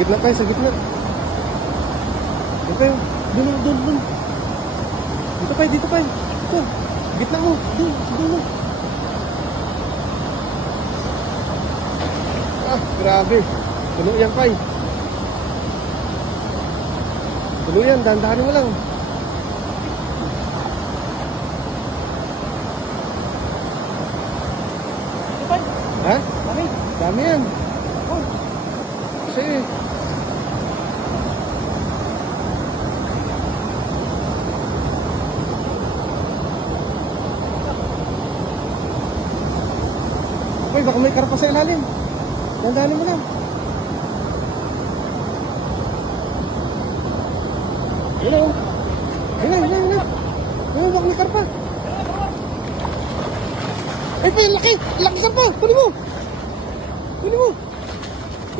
gitna tayo, sa gitna. Dito tayo. Doon. Dito tayo. Ito. Gitna mo. Doon. Ah, grabe. Puno yan, Pai. Puno yan, dahan-dahanin mo lang. Ha? Dami yan. Oh. Kasi Uy, baka may karpa sa ilalim. Dandanin mo lang. Hello. Baka may karpa. Ay, pa, laki sa pa. Tuloy mo.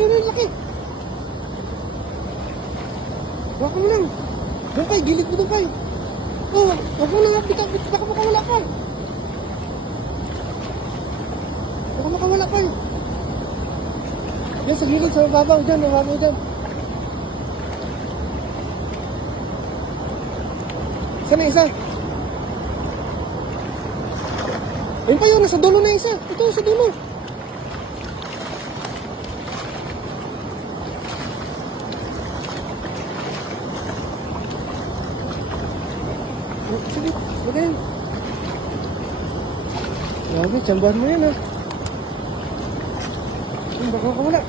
Yan, laki. Baka mo lang. Doon pa, gilid mo doon pa. Oh, wag mo lang. Baka makawala pa. Yan, sa gilid, sa mababaw dyan. Saan na isa? Ayun pa yun, nasa dulo na isa. Ito, sa dulo. Sige, lagay. Grabe, tsambahan mo yan, ha. Baka makawala.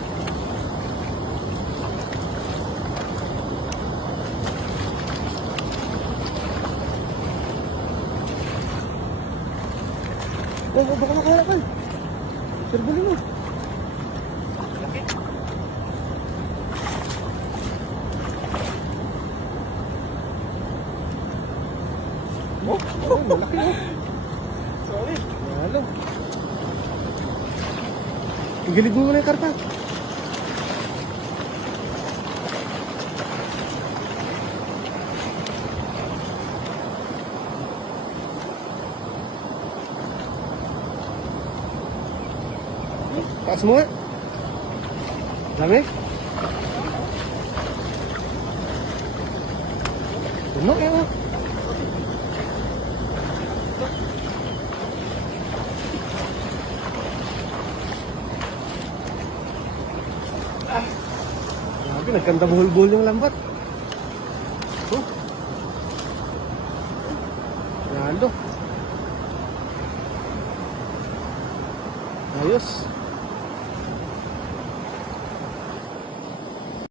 Baka makawala ka. Turbulin mo. Malaki mo. Sorry. Halo. Gilid mo muna yung karpa. Taas mo nga. Dami. Tunog yan, ha. Grabe, nagkanda buhol-buhol yung lambat. Oh. Yalo. Ayos.